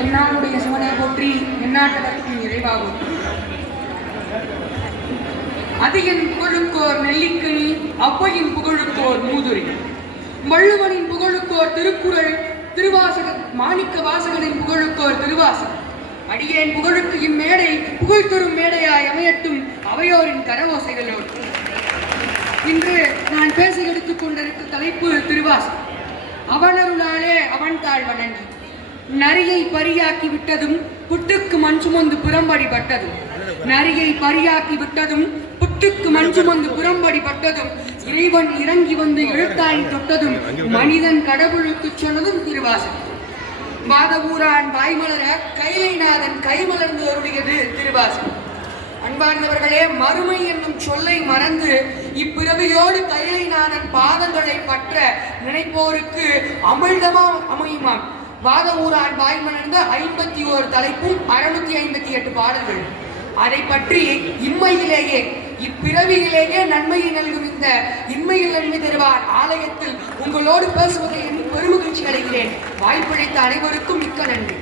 தென்னாடுடைய சிவனை போற்றி எந்நாட்டவர்க்கும் இறைவாகும். அதியின் புகழுக்கோர் நெல்லிக்கனி, அவ்வையின் புகழுக்கோர் மூதுரை, வள்ளுவனின் புகழுக்கோர் திருக்குறள், திருவாசக மாணிக்க வாசகனின் புகழுக்கோர் திருவாசகம். அடியேன் புகழுக்கு இம்மேடை புகழ் தரும் மேடையாய் அமையட்டும் அவையோரின் கரவோசைகளோடு. இன்று நான் பேச எடுத்துக் கொண்டிருக்கும் தலைப்பு திருவாசகம். அவனருளாலே அவன் தாழ் வணங்கி நரியை பரியாக்கி விட்டதும் புட்டுக்கு மண் சுமந்து புறம்படிப்பட்டதும், நரியை பரியாக்கி விட்டதும் புட்டுக்கு மண் சுமந்து புறம்படிப்பட்டதும், இறைவன் இறங்கி வந்து எழுத்தாய் தொட்டதும், மனிதன் கடவுளுக்கு சொன்னதும் திருவாசகம். வாதவூரான் வாய்மலர கைலைநாதன் கைமலர்ந்து அருளியது திருவாசகம். அன்பார்ந்தவர்களே, மறுமை என்னும் சொல்லை மறந்து இப்பிறவியோடு கைலைநாதன் பாதங்களை பற்ற நினைப்போருக்கு அமிழ்தமா அமையுமாம். வாதவூரான் வாய்மலர்ந்த 51 தலைப்பும் 658 பாடல்கள். அதை பற்றி இம்மையிலேயே இப்பிறவியிலேயே நன்மையை நல்கும் இந்த இன்மையில் நன்மை தருவார் ஆலயத்தில் உங்களோடு பேசுவதை பெருமகிழ்ச்சி அடைகிறேன். வாய்ப்பளித்த அனைவருக்கும் மிக்க நன்றி.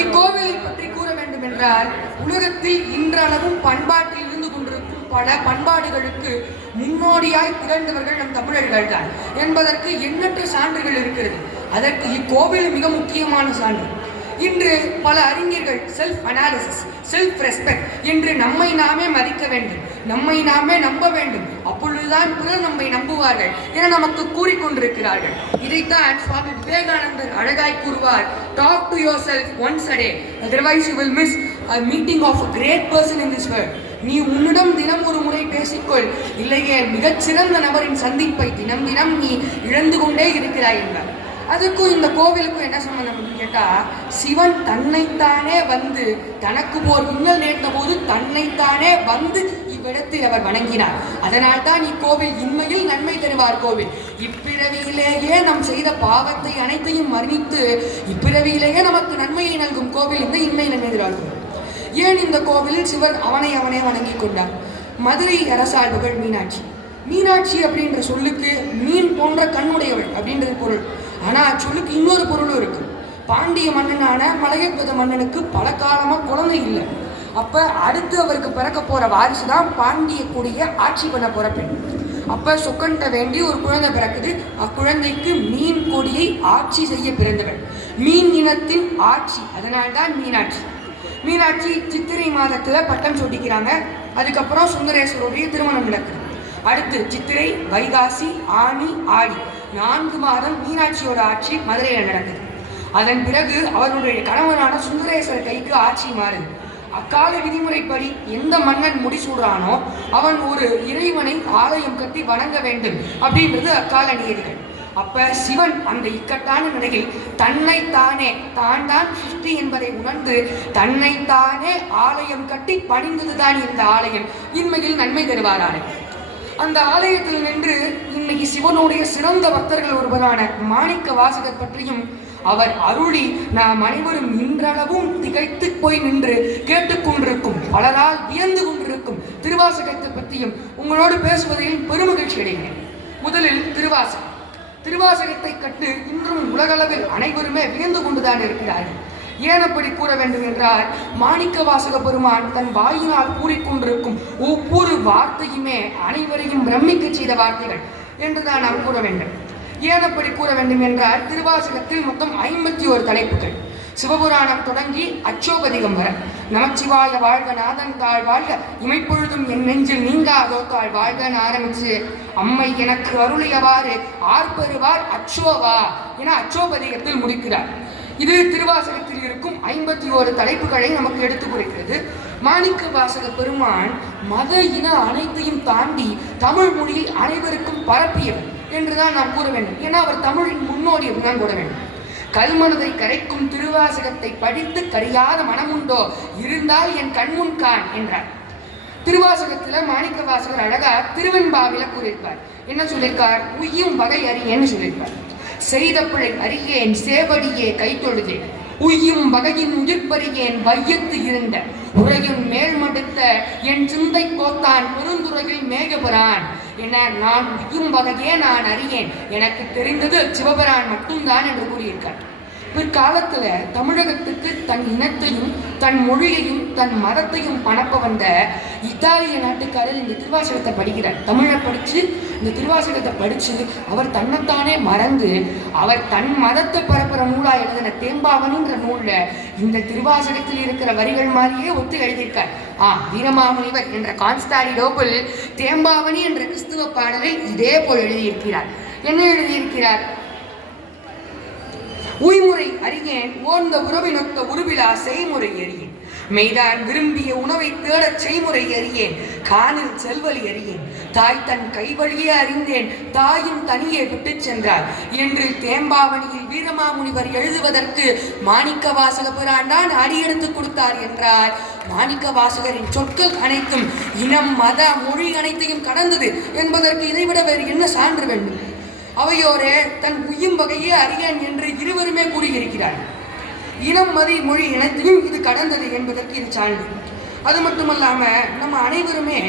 இக்கோவிலை பற்றி கூற வேண்டும் என்றால், உலகத்தில் இன்றளவும் பண்பாட்டில் இருந்து கொண்டிருக்கும் பல பண்பாடுகளுக்கு முன்னோடியாய் திகழ்ந்தவர்கள் நம் தமிழர்கள் தான் என்பதற்கு எண்ணற்ற சான்றுகள் இருக்கிறது. அதற்கு இக்கோவில் மிக முக்கியமான சான்று. இன்று பல அறிஞர்கள் செல்ஃப் அனாலிசிஸ், செல்ஃப் ரெஸ்பெக்ட் என்று நம்மை நாமே மதிக்க வேண்டும், நம்மை நாமே நம்ப வேண்டும், அப்பொழுதுதான் பிறர் நம்மை நம்புவார்கள் என நமக்கு கூறிக்கொண்டிருக்கிறார்கள். இதைத்தான் சுவாமி விவேகானந்தர் அழகாய் கூறுவார், talk to yourself once a day, otherwise you will miss a meeting of a great person in this world. நீ உன்னிடம் தினம் ஒரு முறை பேசிக்கொள், இல்லையே மிகச்சிறந்த நபரின் சந்திப்பை தினம் தினம் நீ இழந்து கொண்டே இருக்கிறாய் என்றார். அதுக்கும் இந்த கோவிலுக்கும் என்ன சம்பந்தம் கேட்டா, சிவன் தன்னைத்தானே வந்து தனக்கு போர் இன்னல் நேர்ந்த போது தன்னைத்தானே வந்து இவ்விடத்தில் அவர் வணங்கினார். அதனால் தான் இக்கோவில் இன்மையில் நன்மை தருவார் கோவில். இப்பிறவியிலேயே நாம் செய்த பாவத்தை அனைத்தையும் மன்னித்து இப்பிறவியிலேயே நமக்கு நன்மையை நல்கும் கோவில் இந்த இன்மை நன்மை தருவார். ஏன் இந்த கோவிலில் சிவன் அவனை வணங்கி கொண்டார்? மதுரை அரசாள்பவள் மீனாட்சி. மீனாட்சி அப்படின்ற சொல்லுக்கு மீன் போன்ற கண்ணுடையவள் அப்படின்றது பொருள். ஆனா சொல்லுக்கு இன்னொரு பொருளும் இருக்கு. பாண்டிய மன்னனான மலையத்வத மன்னனுக்கு பல காலமா குழந்தை இல்லை. அப்ப அடுத்து அவருக்கு பிறக்க போற வாரிசு தான் பாண்டிய கூடிய ஆட்சி பண்ண போற பெண். அப்ப சொக்கன்ட்ட வேண்டி ஒரு குழந்தை பிறக்குது. அக்குழந்தைக்கு மீன் கொடியை ஆட்சி செய்ய பிறந்தவள், மீன் இனத்தின் ஆட்சி. அதனால்தான் மீனாட்சி. மீனாட்சி சித்திரை மாதத்துல பட்டம் சூட்டிக்கிறாங்க. அதுக்கப்புறம் சுந்தரேஸ்வருடைய திருமணம் நடக்குது. அடுத்து சித்திரை, வைகாசி, ஆனி, ஆடி 4 மாதம் மீனாட்சியோட ஆட்சி மதுரையில் நடக்குது. அதன் பிறகு அவருடைய கணவனான சுந்தரேஸ்வரர் கைக்கு ஆட்சி மாறுது. அக்கால விதிமுறைப்படி எந்த மன்னன் முடிசூடுறானோ அவன் ஒரு இறைவனை ஆலயம் கட்டி வணங்க வேண்டும் அப்படின்றது அக்கால நியதிகள். அப்ப சிவன் அந்த இக்கட்டான நிலையில் தன்னைத்தானே தான் சிருஷ்டி என்பதை உணர்ந்து தன்னைத்தானே ஆலயம் கட்டி பணிந்ததுதான் இந்த ஆலயம் இன்மையில் நன்மை தருவார் ஆலயம். அந்த ஆலயத்தில் நின்று இன்னைக்கு சிவனுடைய சிறந்த பக்தர்கள் ஒருவரான மாணிக்க வாசகர் பற்றியும் அவர் அருளி நாம் அனைவரும் இன்றளவும் திகைத்து போய் நின்று கேட்டுக்கொண்டிருக்கும், பலரால் வியந்து கொண்டிருக்கும் திருவாசகத்தை பற்றியும் உங்களோடு பேசுவதில் பெருமகிழ்ச்சி அடைகிறேன். முதலில் திருவாசகத்தை கண்டு இன்றும் உலகளவில் அனைவருமே வியந்து கொண்டுதான் இருக்கிறார்கள். ஏன் அப்படி கூற வேண்டும் என்றால், மாணிக்க வாசக பெருமான் தன் வாயினால் கூறிக்கொண்டிருக்கும் ஒவ்வொரு வார்த்தையுமே அனைவரையும் பிரமிக்க செய்த வார்த்தைகள் என்றுதான் நாம் கூற வேண்டும். ஏன் அப்படி கூற வேண்டும் என்றால், திருவாசகத்தில் மொத்தம் 51 தலைப்புகள். சிவபுராணம் தொடங்கி அச்சோபதிகம் வர நமச்சிவாய வாழ்க நாதன் தாழ் வாழ்க இமைப்பொழுதும் என் நெஞ்சில் நீங்காதோ தாழ் வாழ்கன்னு ஆரம்பிச்சு அம்மை எனக்கு அருளியவாறு ஆர்ப்பருவார் அச்சோவா என அச்சோபதிகத்தில் முடிக்கிறார். இது திருவாசகத்தில் இருக்கும் 51 தலைப்புகளை நமக்கு எடுத்துக் குறைக்கிறது. மாணிக்க வாசக பெருமான் மத இன அனைத்தையும் தாண்டி தமிழ் மொழியை அனைவருக்கும் பரப்பியவர் என்றுதான் நாம் கூற வேண்டும். ஏன்னா அவர் தமிழின் முன்னோடி தான் கூற வேண்டும். கல்மனதை கரைக்கும் திருவாசகத்தை படித்து கரியாத மனமுண்டோ இருந்தால் என் கண்முன் கான் என்றார். திருவாசகத்துல மாணிக்க வாசகர் அழகா திருவெண்பாவில கூறியிருப்பார். என்ன சொல்லியிருக்கார்? உய்யும் வகை அறியேன்னு சொல்லியிருப்பார். செய்த பிழை அறியேன் சேவடியே கை தொழுதேன், உய்யும் வகையின் உயிர்ப்பறியேன் வையத்து இருந்த உரையும் மேல்மடுத்த என் சிந்தை கோத்தான் பெருந்துறையில் மேகபுரான் என நான் உய்யும் வகையே நான் அறியேன், எனக்கு தெரிந்தது சிவபுரான் மட்டும்தான் என்று கூறியிருக்கார். பிற்காலத்துல தமிழகத்துக்கு தன் இனத்தையும் தன் மொழியையும் தன் மதத்தையும் பணப்ப வந்த இத்தாலிய நாட்டுக்காரர் இந்த திருவாசகத்தை படிக்கிறார். தமிழை படிச்சு இந்த திருவாசகத்தை படிச்சு அவர் தன்னைத்தானே மறந்து அவர் தன் மதத்தை பரப்புற நூலா எழுதின தேம்பாவணின்ற நூல்ல இந்த திருவாசகத்தில் இருக்கிற வரிகள் மாதிரியே ஒத்து எழுதியிருக்கார். வீரமாமுனிவர் என்ற கான்ஸ்டாண்டினோப்பிள் தேம்பாவணி என்ற கிறிஸ்துவ பாடலை இதே போல் எழுதியிருக்கிறார். என்ன எழுதியிருக்கிறார்? உய்முறை அறியேன் ஓர்ந்த உறவினொத்த உருவிழா செய்முறை அறியேன், மெய்தான் விரும்பிய உணவை தேடச் செய்முறை அறியேன், காணில் செல்வழி அறியேன், தாய் தன் கைவழியே அறிந்தேன், தாயும் தனியே விட்டு சென்றார் என்று தேம்பாவணியில் வீரமாமுனிவர் எழுதுவதற்கு மாணிக்க வாசக பிரான் தான் அடியெடுத்து கொடுத்தார் என்றார். மாணிக்க வாசகரின் சொற்கள் அனைத்தும் இனம் மத மொழி அனைத்தையும் கடந்தது என்பதற்கு இதைவிட வேறு என்ன சான்று வேண்டும்? அவையோரே தன் உய்யும் வகையே அறியேன் என்று இருவருமே கூறியிருக்கிறார். இனம் மதி மொழி இனத்தையும் இது கடந்தது என்பதற்கு இது சான்று. அது மட்டுமல்லாம நம்ம அனைவருமே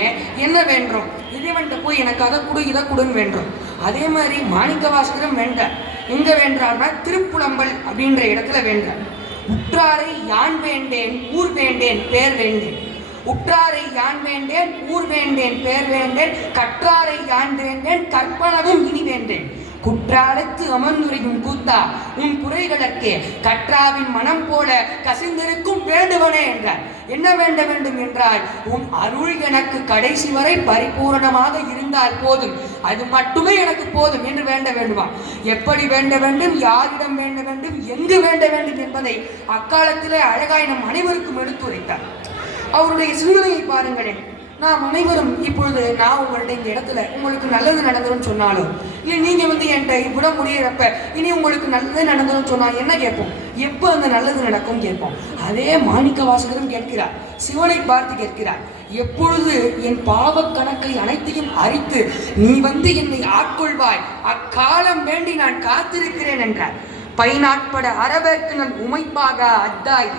என்ன வேண்டோம்? இறைவன்கிட்ட போய் எனக்கு அதை கொடு இதை கொடுன்னு வேண்டோம். அதே மாதிரி மாணிக்க வாசகரும் வேண்டார். எங்க வேண்டார்னா திருப்புலம்பல் அப்படின்ற இடத்துல வேண்டார். உற்றாரை யான் வேண்டேன் ஊர் வேண்டேன் பேர் வேண்டேன், உற்றாரை யான் வேண்டேன் ஊர் வேண்டேன் பேர் வேண்டேன், கற்றாரை யான் வேண்டேன் கற்பனவும் இனி வேண்டேன், குற்றாலத்து அமர்ந்துரையும் கூத்தா உன் குறைகளற்கே கற்றாவின் மனம் போல கசிந்திருக்கும் வேண்டுவனே என்றார். என்ன வேண்ட வேண்டும் என்றால், உன் அருள் எனக்கு கடைசி வரை பரிபூரணமாக இருந்தால் போதும், அது மட்டுமே எனக்கு போதும் என்று வேண்ட வேண்டுமா? எப்படி வேண்ட வேண்டும், யாரிடம் வேண்ட வேண்டும், எங்கு வேண்ட வேண்டும் என்பதை அக்காலத்திலே அழகாய் நம் அனைவருக்கும் எடுத்துரைத்தார். அவருடைய சிந்தனையை பாருங்களேன். நாம் அனைவரும் இப்பொழுது நான் உங்கள்கிட்ட இந்த இடத்துல உங்களுக்கு நல்லது நடந்ததுன்னு சொன்னாலும், இல்லை நீங்கள் என்கிட்ட விட முடியிறப்ப இனி உங்களுக்கு நல்லது நடந்ததுன்னு சொன்னால் என்ன கேட்போம்? எப்போ அந்த நல்லது நடக்கும் கேட்போம். அதே மாணிக்க வாசகரும் கேட்கிறார், சிவனை பார்த்து கேட்கிறார், எப்பொழுது என் பாவ கணக்கை அனைத்தையும் அரித்து நீ என்னை ஆட்கொள்வாய், அக்காலம் வேண்டி நான் காத்திருக்கிறேன் என்றார். பைநாட்பட அறவேற்கு நான் உமைப்பாக அத்தாய்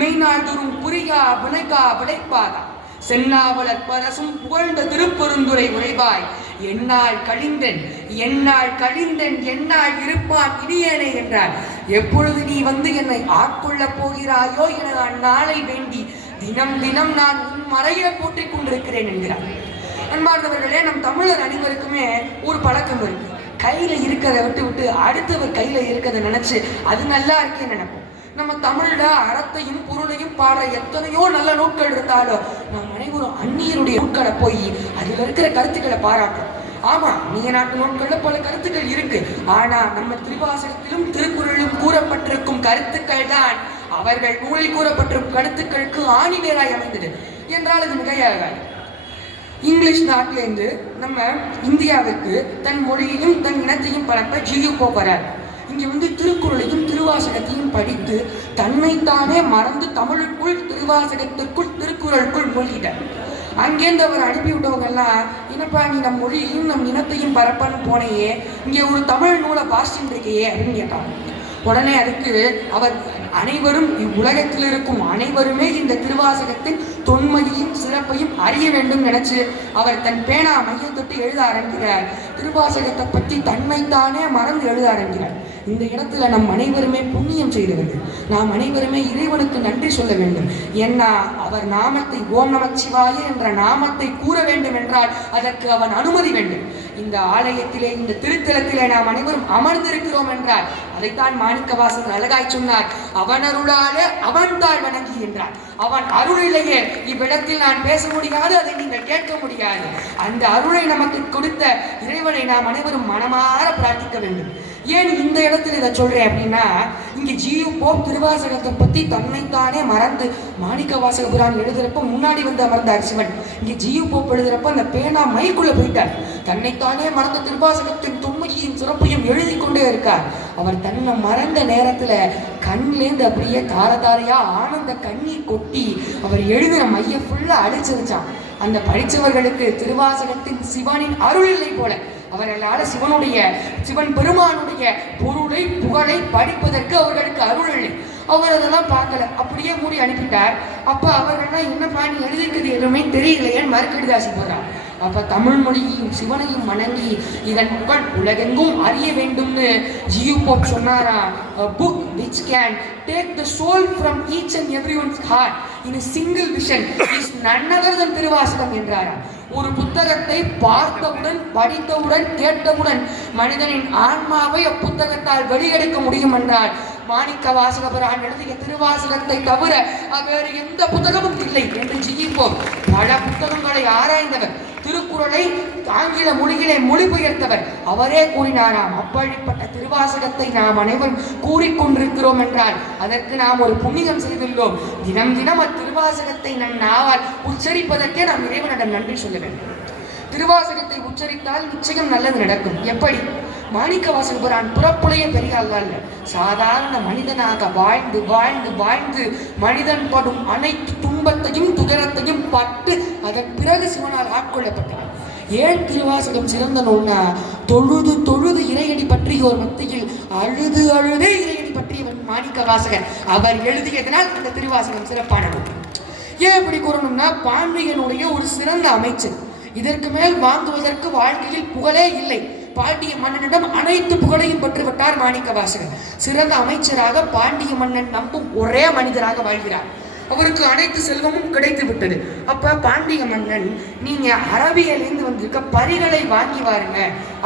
மெய்நாள் தோறும் புரிகா வினைகா விளைப்பாதா சென்னாவலர் பரசும் புகழ்ந்த திருப்பெருந்துரை உரைவாய் என்னால் கழிந்தேன் என்னால் கழிந்தேன் என்னால் இருப்பான் இடியேனே என்றார். எப்பொழுது நீ என்னை ஆட்கொள்ளப் போகிறாயோ என அந்நாளை வேண்டி தினம் தினம் நான் உன் மறையை போற்றிக் கொண்டிருக்கிறேன் என்கிறார். அன்பார்ந்தவர்களே, நம் தமிழர் அனைவருக்குமே ஒரு பழக்கம் இருக்கு. கையில இருக்கிறத விட்டு அடுத்தவர் கையில இருக்கிறத நினைச்சு அது நல்லா இருக்கேன்னு நினைப்போம். நம்ம தமிழ்ல அறத்தையும் பொருளையும் பாடுற எத்தனையோ நல்ல நூட்கள் இருந்தாலும் நம் அனைவரும் அந்நியருடைய நூட்களை போய் அதுல இருக்கிற கருத்துக்களை பாராட்டுறோம். ஆமா, நீங்க நாட்டு நூட்கள்ல பல கருத்துக்கள் இருக்கு. ஆனா நம்ம திருவாசகத்திலும் திருக்குறளிலும் கூறப்பட்டிருக்கும் கருத்துக்கள் தான் அவர்கள் நூலில் கூறப்பட்டிருக்கும் கருத்துக்களுக்கு ஆணிவேராய் அமைந்தது என்றால் அது மிகையாகாது. இங்கிலீஷ் நாட்டிலேருந்து நம்ம இந்தியாவுக்கு தன் மொழியையும் தன் இனத்தையும் பரப்ப ஜியு போகிறார். இங்கே திருக்குறளையும் திருவாசகத்தையும் படித்து தன்னைத்தானே மறந்து தமிழுக்குள் திருவாசகத்திற்குள் திருக்குறளுக்குள் மூழ்கிட்டார். அங்கேருந்து அவர் அனுப்பிவிட்டவங்க எல்லாம், என்னப்பா நீ நம் மொழியையும் நம் இனத்தையும் பரப்பன்னு போனையே, இங்கே ஒரு தமிழ் நூலை வாசிச்சுட்டு இருக்கையே அப்படின்னு கேட்டாங்க. உடனே அதுக்கு அவர் அனைவரும் இவ்வுலகத்தில் இருக்கும் அனைவருமே இந்த திருவாசகத்தின் தொன்மையையும் சிறப்பையும் அறிய வேண்டும் நினைச்சு அவர் தன் பேனா மையத்தொட்டு எழுத ஆரம்பிக்கிறார். திருவாசகத்தை பற்றி தன்னைத்தானே மறந்து எழுத ஆரம்பிக்கிறார். இந்த இடத்துல நம் அனைவருமே புண்ணியம் செய்த வேண்டும். நாம் அனைவருமே இறைவனுக்கு நன்றி சொல்ல வேண்டும். ஏன்னா அவர் நாமத்தை ஓம் நமச்சிவாய என்ற நாமத்தை கூற வேண்டும் என்றால் அதற்கு அவன் அனுமதி வேண்டும். இந்த ஆலயத்திலே இந்த திருத்தலத்திலே நாம் அனைவரும் அமர்ந்திருக்கிறோம் என்றால் அதைத்தான் மாணிக்க வாசகர் அழகாய் சொன்னார். அவன் அருளாலே அவன் தாழ் வணங்கி என்றார். அவன் அருளிலேயே இவ்விடத்தில் நான் பேச முடியாது, அதை நீங்கள் கேட்க முடியாது. அந்த அருளை நமக்கு கொடுத்த இறைவனை நாம் அனைவரும் மனமாற பிரார்த்திக்க வேண்டும். ஏன் இந்த இடத்துல இதை சொல்றேன் அப்படின்னா, இங்க ஜியு போப் திருவாசகத்தை பத்தி தன்னைத்தானே மறந்து மாணிக்க வாசக புரான் எழுதுறப்ப முன்னாடி அமர்ந்தார் சிவன். இங்க ஜியு போப் எழுதுறப்ப அந்த பேனா மைக்குள்ள போயிட்டார். தன்னைத்தானே மறந்த திருவாசகத்தின் தொன்மையையும் சிறப்பையும் எழுதி கொண்டே இருக்கார். அவர் தன்னை மறந்த நேரத்துல கண்லேருந்து அப்படியே தாரதாரையா ஆனந்த கண்ணீர் கொட்டி அவர் எழுதின மைய ஃபுல்லா அடிச்சிருச்சான். அந்த படித்தவர்களுக்கு திருவாசகத்தின் சிவனின் அருள் இல்லை போல அவர்களால் சிவன் பெருமானுடைய பொருளை புகழை படிப்பதற்கு அவர்களுக்கு அருள் இல்லை. அவர் அதெல்லாம் பார்க்கல, அப்படியே மூடி அனுப்பிட்டார். அப்ப அவர்கள்லாம் என்னப்பா நீ எழுதிக்கிறது எதுவுமே தெரியலையேன்னு மறுக்கடிதாசி போடுறார். அப்ப தமிழ் மொழியையும் சிவனையும் வணங்கி இதன் புகழ் உலகெங்கும் அறிய வேண்டும்னு ஜியு போப் சொன்னாரா. A book which can take the soul from each and everyone's heart in a single vision is none other than Thiruvasagam என்றாரா. ஒரு புத்தகத்தை பார்த்தவுடன், படித்தவுடன், கேட்டவுடன் மனிதனின் ஆன்மாவை அப்புத்தகத்தால் வெளியெடுக்க முடியும் என்றால் மாணிக்க வாசகபுரான் எழுதிய திருவாசகத்தை தவிர வேறு எந்த புத்தகமும் இல்லை என்று ஜிகிப்போம். பல புத்தகங்களை ஆராய்ந்தவர், திருக்குறளை ஆங்கில மொழியிலே மொழிபெயர்த்தவர் அவரே கூறினாராம். அப்படிப்பட்ட திருவாசகத்தை நாம் அனைவரும் கூறிக்கொண்டிருக்கிறோம் என்றால் அதற்கு நாம் ஒரு புண்ணியம் செய்துள்ளோம். தினம் தினம் அத்திருவாசகத்தை நம் நாவால் உச்சரிப்பதற்கே நாம் இறைவனிடம் நன்றி சொல்ல வேண்டும். திருவாசகத்தை உச்சரித்தால் நிச்சயம் நல்லது நடக்கும். எப்படி? மாணிக்க வாசகபுரான் பிறப்புடைய பெரிய அல்ல, சாதாரண மனிதனாக வாழ்ந்து வாழ்ந்து வாழ்ந்து மனிதன் படும் அனைத்து துன்பத்தையும் துயரத்தையும் பட்டு அதன் பிறகு சிவனால் ஆட்கொள்ளப்பட்டார். ஏன் திருவாசகம் சிறந்த நூல்னா, தொழுது தொழுது இறையடி பற்றியோர் மத்தியில் அழுது அழுதே இறையடி பற்றியவன் மாணிக்க வாசகன். அவர் எழுதியதனால் இந்த திருவாசகம் சிறப்பான நூல். ஏன் இப்படி கூறணும்னா, பாண்டியனுடைய ஒரு சிறந்த அமைச்சர். இதற்கு மேல் வாங்குவதற்கு வாழ்க்கையில் புகழே இல்லை. பாண்டிய மன்னனிடம் அனைத்து புகழையும் பெற்றுவிட்டார் மாணிக்க வாசகர். சிறந்த அமைச்சராக பாண்டிய மன்னன் நம்பும் ஒரே மனிதராக வாழ்கிறார். அவருக்கு அனைத்து செல்வமும் கிடைத்து விட்டது. அப்ப பாண்டிய மன்னன், நீங்க அரபியிலிருந்து வந்திருக்க பரிகளை வாங்கி வாருங்க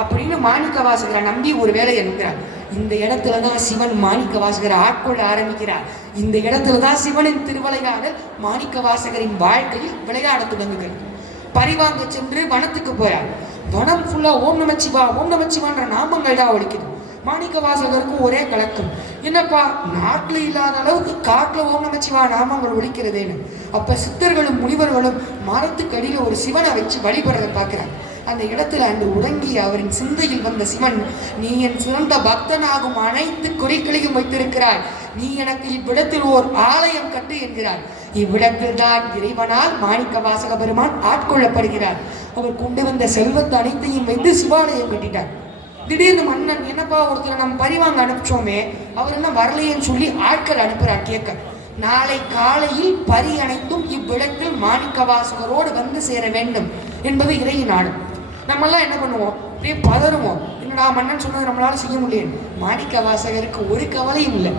அப்படின்னு மாணிக்க வாசகரை நம்பி ஒரு வேலை அனுப்புகிறார். இந்த இடத்துலதான் சிவன் மாணிக்க வாசகரை ஆட்கொள்ள ஆரம்பிக்கிறார். இந்த இடத்துலதான் சிவனின் திருவிளையாடல் மாணிக்க வாசகரின் வாழ்க்கையில் விளையாட தொடங்குகிறது. பரிவாங்க சென்று வனத்துக்கு போறார். வனம் ஃபுல்லா ஓம் நமச்சிவா ஓம் நமச்சிவான்ற நாமங்கள் தான் ஒழிக்குது. மாணிக்க வாசகருக்கு ஒரே கலக்கம், என்னப்பா நாட்டில் இல்லாத அளவுக்கு காட்டில் ஓம் நமச்சிவா நாமங்கள் ஒழிக்கிறதேன்னு. அப்ப சித்தர்களும் முனிவர்களும் மரத்துக்கடியில் ஒரு சிவனை வச்சு வழிபடுறதை பார்க்கிறார். அந்த இடத்துல அன்று உறங்கிய அவரின் சிந்தையில் வந்த சிவன், நீ என் சிறந்த பக்தனாகும் அனைத்து குறிக்களையும் வைத்திருக்கிறாய், நீ எனக்கு இவ்விடத்தில் ஓர் ஆலயம் கட்டு என்கிறார். இவ்விடத்தில் தான் இறைவனால் மாணிக்க வாசக பெருமான் ஆட்கொள்ளப்படுகிறார். அவர் கொண்டு வந்த செல்வத்தை அனைத்தையும் வைத்து சிவாலயம் கட்டிட்டார். திடீர்னு மன்னன், என்னப்பா ஒருத்தரை நம்ம பரிவாங்க அனுப்பிச்சோமே, அவர் என்ன வரலையேன்னு சொல்லி ஆட்கள் அனுப்புறார் கேட்க. நாளை காலையில் பரி அனைத்தும் இவ்விடத்தில் மாணிக்க வாசகரோடு வந்து சேர வேண்டும் என்பது இறையின் நாடு. நம்மெல்லாம் என்ன பண்ணுவோம், அப்படியே பதறுவோம், என்னடா மன்னன் சொன்னது நம்மளால செய்ய முடியாது. மாணிக்க வாசகருக்கு ஒரு கவலையும் இல்லை.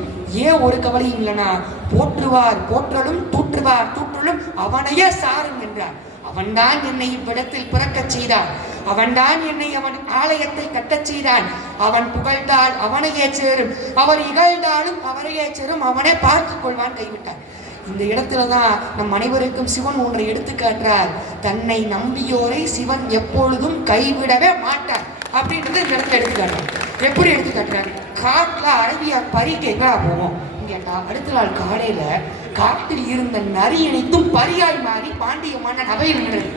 ஏன் ஒரு கவலையும் இல்லைன்னா, போற்றுவார் போற்றலும் தூற்றுவார் தூற்றலும் அவனையே சாரும் என்றார். அவன்தான் என்னை இவ்விடத்தில் பிறக்கச் செய்தான், அவன்தான் என்னை அவன் ஆலயத்தை கட்டச் செய்தான். அவன் புகழ்ந்தால் அவனையே சேரும், அவர் இகழ்ந்தாலும் அவரையே சேரும், அவனை பார்த்துக் கொள்வான் கைவிட்டார். இந்த இடத்துலதான் நம் அனைவருக்கும் சிவன் ஒன்றை எடுத்து காட்டுறார். தன்னை நம்பியோரை சிவன் எப்பொழுதும் கைவிடவே மாட்டார் அப்படின்றது இந்த இடத்துல எடுத்து காட்டுறார். எப்படி எடுத்து காட்டுறார்? காட்டுல அரபியா பறிக்க எங்கா போவோம் கேட்டா, அடுத்த நாள் காலையில காட்டில் இருந்த நரி அனைத்தும் பரியாய் மாறி பாண்டிய மன்னன் அவையில் நின்றது.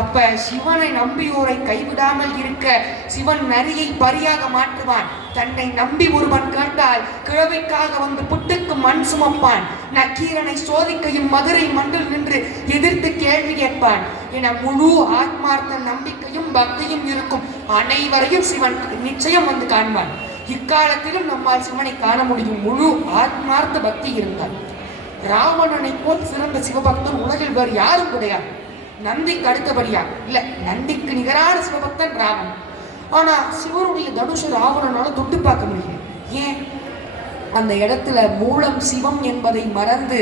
அப்ப சிவனை நம்பியோரை கைவிடாமல் இருக்க சிவன் நரியை பரியாக மாற்றுவான். தன்னை நம்பி ஒருவன் கேட்டால் கிழவைக்காக வந்து புட்டுக்கு மண் சுமப்பான். நக்கீரனை சோதிக்கையும் மதுரை மண்டில் நின்று எதிர்த்து கேள்வி கேட்பான் என முழு ஆத்மார்த்த நம்பிக்கையும் பக்தியும் இருக்கும் அனைவரையும் சிவன் நிச்சயம் வந்து காண்பான். இக்காலத்திலும் நம்மால் சிவனை காண முடியும் முழு ஆத்மார்த்த பக்தி இருந்தால். ராவணனை போல் சிறந்த சிவபக்தன் உலகில் வேறு யாரும் கிடையாது. நந்திக்கு அடுத்தபடியா இல்ல, நந்திக்கு நிகரான சிவபக்தன் ராவணன். ஆனா சிவனுடைய தனுஷ ராவணனால தொட்டு பார்க்க முடியும். ஏன்? அந்த இடத்துல மூலம் சிவம் என்பதை மறந்து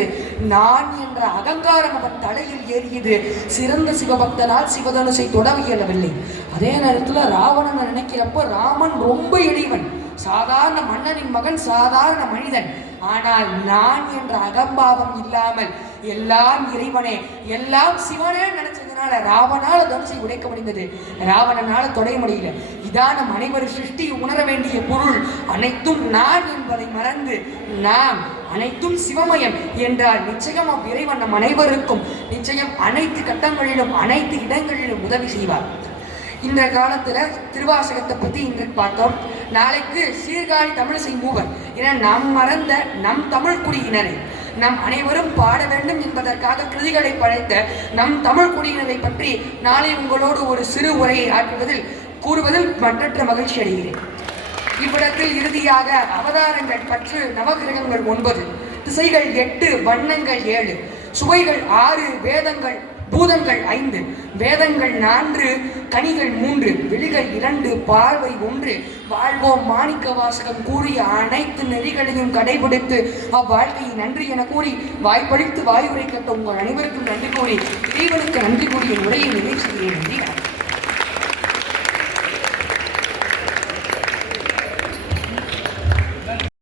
நான் என்ற அகங்காரம் அவன் தலையில் ஏறியது. சிறந்த சிவபக்தனால் சிவதனுஷை தொட இயலவில்லை. அதே நேரத்துல ராவணன் நினைக்கிறப்ப ராமன் ரொம்ப எளிவன், சாதாரண மன்னனின் மகன், சாதாரண மனிதன். ஆனால் நான் என்ற அகம்பாவம் இல்லாமல் எல்லாம் இறைவனே எல்லாம் சிவனே நினைச்சதுனால ராவணால தனுசை உடைக்க முடிந்தது, ராவணனால தொடைய முடியல. இதான் நம் அனைவரும் சிருஷ்டி உணர வேண்டிய பொருள். அனைத்தும் நான் என்பதை மறந்து நாம் அனைத்தும் சிவமயம் என்றால் நிச்சயம் இறைவன் நம் அனைவருக்கும் நிச்சயம் அனைத்து கட்டங்களிலும் அனைத்து இடங்களிலும் உதவி செய்வார். இந்த காலத்துல திருவாசகத்தை பத்தி இன்று பார்த்தோம். நாளைக்கு சீர்காழி தமிழிசை மூவர் என நாம் மறந்த நம் தமிழ் குடியினரை நம் அனைவரும் பாட வேண்டும் என்பதற்காக கிருதிகளை படைத்த நம் தமிழ் குடியினரை பற்றி நாளை உங்களோடு ஒரு சிறு உரையை கூறுவதில் மற்றற்ற மகிழ்ச்சி அடைகிறேன். இவ்விடத்தில் இறுதியாக அவதாரங்கள் பற்று நவகிரகங்கள் 9, திசைகள் 8, வண்ணங்கள் 7, சுவைகள் 6, வேதங்கள் பூதங்கள் 5, வேதங்கள் 4, கனிகள் 3, விழிகள் 2, பார்வை 1, வாழ்வோம் மாணிக்க வாசகம் கூறிய அனைத்து நெறிகளையும் கடைபிடித்து அவ்வாழ்க்கையை நன்றி என கூறி வாய்ப்பளித்து வாய் உரைக்கத்த உங்கள் அனைவருக்கும் நன்றி கூறி இறைவனுக்கு நன்றி கூறிய முறையை நிறைவு செய்கிறேன். நன்றி.